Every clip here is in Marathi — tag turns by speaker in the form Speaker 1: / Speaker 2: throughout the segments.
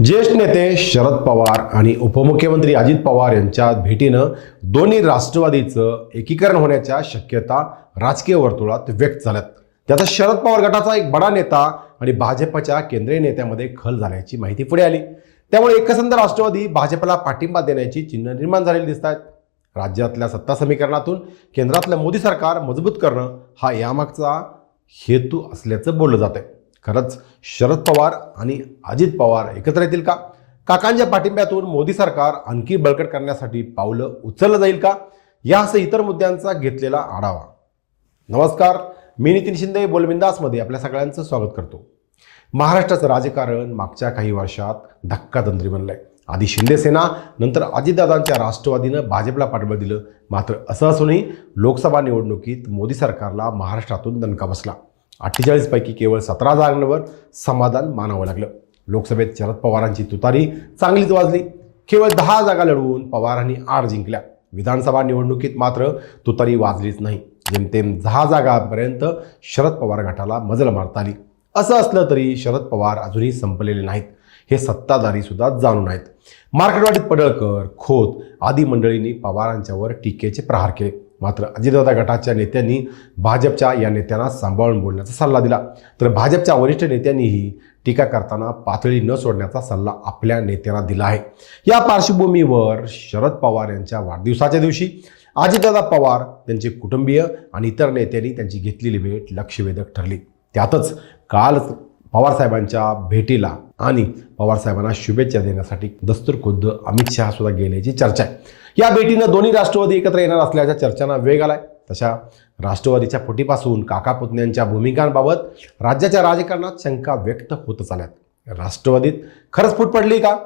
Speaker 1: ज्येष्ठ नेते शरद पवार आणि उपमुख्यमंत्री अजित पवार यांच्या भेटीनं दोन्ही राष्ट्रवादीचं एकीकरण होण्याच्या शक्यता राजकीय वर्तुळात व्यक्त झाल्यात. त्याचा शरद पवार गटाचा एक बडा नेता आणि भाजपच्या केंद्रीय नेत्यामध्ये खल झाल्याची माहिती पुढे आली. त्यामुळे एकसंध राष्ट्रवादी भाजपला पाठिंबा देण्याची चिन्ह निर्माण झालेली दिसत आहेत राज्यातल्या सत्ता समीकरणातून केंद्रातलं मोदी सरकार मजबूत करणं हा यामागचा हेतू असल्याचं बोललं जात आहे खरंच शरद पवार आणि अजित पवार एकत्र येतील का? काकांच्या पाठिंब्यातून मोदी सरकार आणखी बळकट करण्यासाठी पावलं उचललं जाईल का? यासह इतर मुद्द्यांचा घेतलेला आढावा. नमस्कार मी नितीन शिंदे बोलबिंदासमध्ये आपल्या सगळ्यांचं स्वागत करतो. महाराष्ट्राचं राजकारण मागच्या काही वर्षात धक्कातंत्री बनलंय. आधी शिंदेसेना नंतर अजितदादांच्या राष्ट्रवादीनं भाजपला पाठबळ दिलं. मात्र असं असूनही लोकसभा निवडणुकीत मोदी सरकारला महाराष्ट्रातून दणका बसला. अठ्ठेचाळीसपैकी केवळ सतरा जागांवर समाधान मानावं लागलं. लोकसभेत शरद पवारांची तुतारी चांगलीच वाजली. केवळ दहा जागा लढवून पवारांनी आठ जिंकल्या. विधानसभा निवडणुकीत मात्र तुतारी वाजलीच नाही. जेमतेम दहा जागापर्यंत शरद पवार गटाला मजल मारता आली. असं असलं तरी शरद पवार अजूनही संपलेले नाहीत. हे सत्ताधारी सुद्धा जाणून आहेत. मार्केटवाडीत पडळकर खोत आदी मंडळींनी पवारांच्यावर टीकेचे प्रहार केले. मात्र अजितदादा गटाच्या नेत्यांनी भाजपच्या या नेत्यांना सांभाळून बोलण्याचा सल्ला दिला. तर भाजपच्या वरिष्ठ नेत्यांनीही टीका करताना पातळी न सोडण्याचा सल्ला आपल्या नेत्यांना दिला आहे. या पार्श्वभूमीवर शरद पवार यांच्या वाढदिवसाच्या दिवशी अजितदादा पवार त्यांचे कुटुंबीय आणि इतर नेत्यांनी त्यांची घेतलेली भेट लक्षवेधक ठरली. त्यातच काल पवारसाहेबांच्या भेटीला आणि पवारसाहेबांना शुभेच्छा देण्यासाठी दस्तूर खुद्द अमित शहा सुद्धा गेल्याची चर्चा आहे. या भेटीनं दोन्ही राष्ट्रवादी एकत्र येणार असल्याच्या चर्चांना वेग आलाय. तशा राष्ट्रवादीच्या फुटीपासून काका पुतण्यांच्या भूमिकांबाबत राज्याच्या राजकारणात शंका व्यक्त होतच आल्यात राष्ट्रवादीत खरंच फूट पडली का?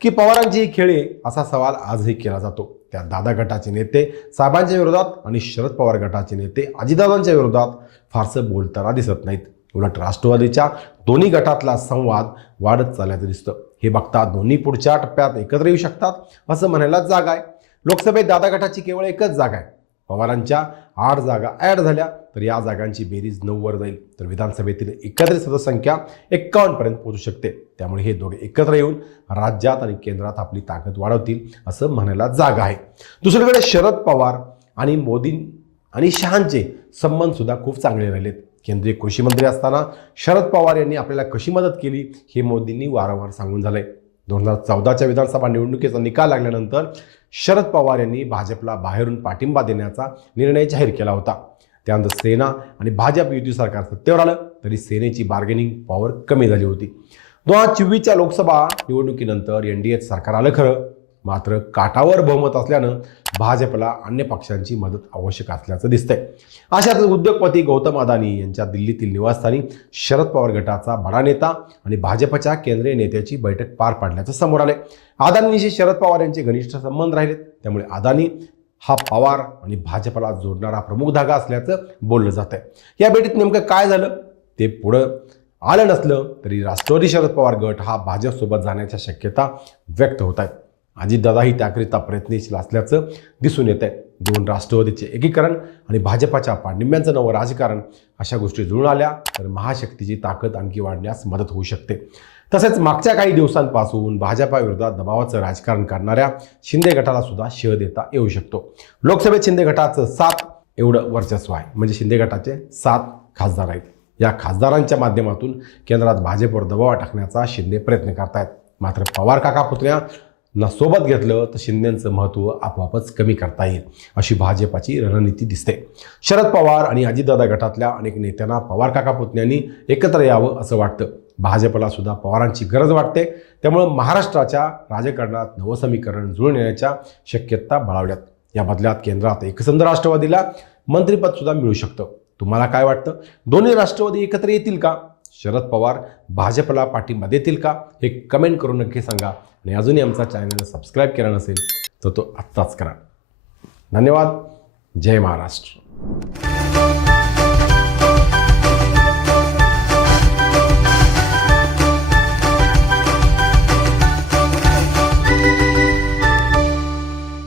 Speaker 1: की पवारांची ही खेळी असा सवाल आजही केला जातो. त्या दादा गटाचे नेते साहेबांच्या विरोधात आणि शरद पवार गटाचे नेते अजितदादांच्या विरोधात फारसं बोलताना दिसत नाहीत. उलट राष्ट्रवादीच्या दोन्ही गटातला संवाद वाढत चालल्याचं दिसतं. हे बघता दोन्ही पुढच्या टप्प्यात एकत्र येऊ शकतात असं म्हणायला जागा आहे. लोकसभेत दादा गटाची केवळ एकच जागा आहे. पवारांच्या आठ जागा ॲड झाल्या तर या जागांची बेरीज नऊवर जाईल. तर विधानसभेतील एकत्रित सदस्यसंख्या एक्कावन्नपर्यंत पोहोचू शकते. त्यामुळे हे दोघे एकत्र येऊन राज्यात आणि केंद्रात आपली ताकद वाढवतील असं म्हणायला जागा आहे. दुसरीकडे शरद पवार आणि मोदी आणि शहांचे संबंधसुद्धा खूप चांगले राहिलेत. केंद्रीय कृषी मंत्री असताना शरद पवार यांनी आपल्याला कशी मदत केली हे मोदींनी वारंवार सांगून झालंय. दोन हजार चौदाच्या विधानसभा निवडणुकीचा निकाल लागल्यानंतर शरद पवार यांनी भाजपला बाहेरून पाठिंबा देण्याचा निर्णय जाहीर केला होता. त्यानंतर सेना आणि भाजप युती सरकार सत्तेवर आलं तरी सेनेची बार्गेनिंग पॉवर कमी झाली होती. दोन हजार चोवीसच्या लोकसभा निवडणुकीनंतर एन डी एच सरकार आलं खरं. मात्र काटावर बहुमत असल्यानं भाजपला अन्य पक्षांची मदत आवश्यक असल्याचं दिसतंय. अशातच उद्योगपती गौतम अदानी यांच्या दिल्लीतील निवासस्थानी शरद पवार गटाचा बडा नेता आणि भाजपच्या केंद्रीय नेत्याची बैठक पार पाडल्याचं समोर आले अदानीशी शरद पवार यांचे घनिष्ठ संबंध राहिलेत. त्यामुळे अदानी हा पवार आणि भाजपला जोडणारा प्रमुख धागा असल्याचं बोललं जात आहे या भेटीत नेमकं काय झालं? ते पुढं आलं नसलं तरी राष्ट्रवादी शरद पवार गट हा भाजपसोबत जाण्याच्या शक्यता व्यक्त होत आहेत. अजितदादाही त्याकरिता प्रयत्नशील असल्याचं दिसून येत आहे दोन राष्ट्रवादीचे एकीकरण आणि भाजपाच्या पांडिंब्यांचं नवं राजकारण अशा गोष्टी जुळून आल्या तर महाशक्तीची ताकद आणखी वाढण्यास मदत होऊ शकते. तसेच मागच्या काही दिवसांपासून भाजपाविरोधात दबावाचं राजकारण करणाऱ्या शिंदे गटाला सुद्धा शह देता येऊ शकतो. लोकसभेत शिंदे गटाचं सात एवढं वर्चस्व आहे. म्हणजे शिंदे गटाचे सात खासदार आहेत. या खासदारांच्या माध्यमातून केंद्रात भाजपवर दबाव टाकण्याचा शिंदे प्रयत्न करतायत. मात्र पवार काका पुतण्या ना सोबत घेतलं तर शिंदेचं महत्त्व आपोआपच कमी करता येईल अशी भाजपाची रणनीती दिसते. शरद पवार आणि अजितदादा गटातल्या अनेक नेत्यांना पवार काका पुतण्यांनी एकत्र यावं असं वाटतं. भाजपला सुद्धा पवारांची गरज वाटते. त्यामुळं महाराष्ट्राच्या राजकारणात नवसमीकरण जुळून येण्याच्या शक्यता बळावल्यात. या बदल्यात केंद्रात एकसंध राष्ट्रवादीला मंत्रिपद सुद्धा मिळू शकतं. तुम्हाला काय वाटतं? दोन्ही राष्ट्रवादी एकत्र येतील का? शरद पवार भाजपला पाठिंबा देतील का? हे कमेंट करून नक्की सांगा. आणि अजूनही आमचा चॅनल सबस्क्राईब केला नसेल तर तो आत्ताच करा. धन्यवाद. जय महाराष्ट्र.